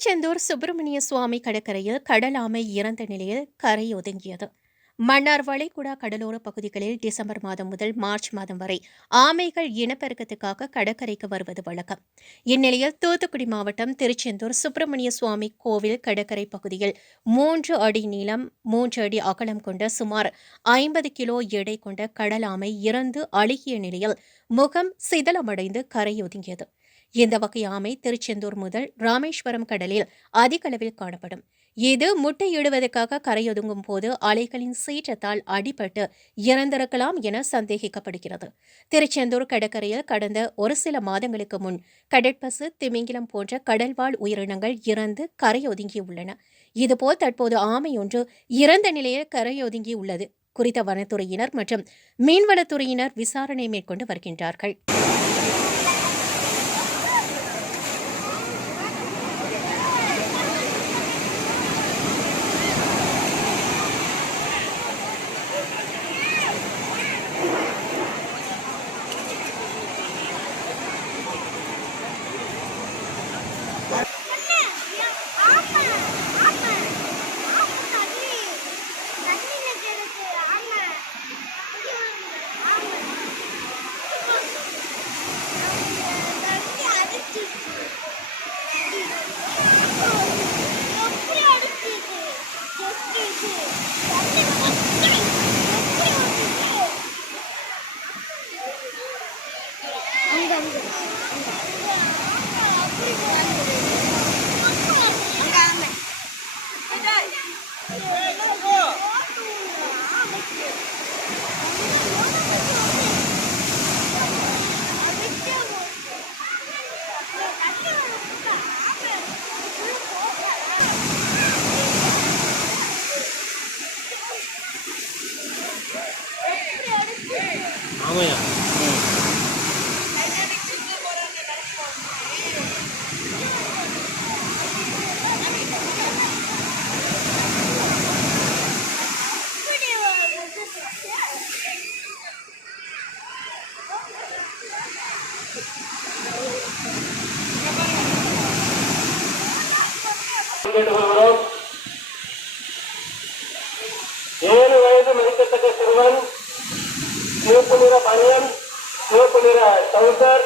திருச்செந்தூர் சுப்பிரமணிய சுவாமி கடற்கரையில் கடல் ஆமை இறந்த நிலையில் கரையொதுங்கியது. மன்னார் வளைகுடா கடலோர பகுதிகளில் டிசம்பர் மாதம் முதல் மார்ச் மாதம் வரை ஆமைகள் இனப்பெருக்கத்துக்காக கடற்கரைக்கு வருவது வழக்கம். இந்நிலையில் தூத்துக்குடி மாவட்டம் திருச்செந்தூர் சுப்பிரமணிய சுவாமி கோவில் கடற்கரை பகுதியில் 3 அடி நீளம் 3 அடி அகலம் கொண்ட சுமார் 50 கிலோ எடை கொண்ட கடல் ஆமை இறந்து அழுகிய நிலையில் முகம் சிதலமடைந்து கரையொதுங்கியது. இந்த வகை ஆமை திருச்செந்தூர் முதல் ராமேஸ்வரம் கடலில் அதிக அளவில் காணப்படும். இது முட்டையிடுவதற்காக கரையொதுங்கும் போது அலைகளின் சீற்றத்தால் அடிபட்டு இறந்திருக்கலாம் என சந்தேகிக்கப்படுகிறது. திருச்செந்தூர் கடற்கரையில் கடந்த ஒரு சில மாதங்களுக்கு முன் கடற்பசு, திமிங்கிலம் போன்ற கடல்வாழ் உயிரினங்கள் இறந்து கரையொதுங்கியுள்ளன. இதுபோல் தற்போது ஆமை ஒன்று இறந்த நிலையில் கரையொதுங்கியுள்ளது குறித்த வனத்துறையினர் மற்றும் மீன்வளத்துறையினர் விசாரணை மேற்கொண்டு வருகின்றார்கள். ஆமாயா கேட்டுக்கொள்கிறோம். 7 வயது மதிக்கத்தக்க சிறுவன் சிவப்பு நிற பனியன், சிவப்பு நிற டவுசர்,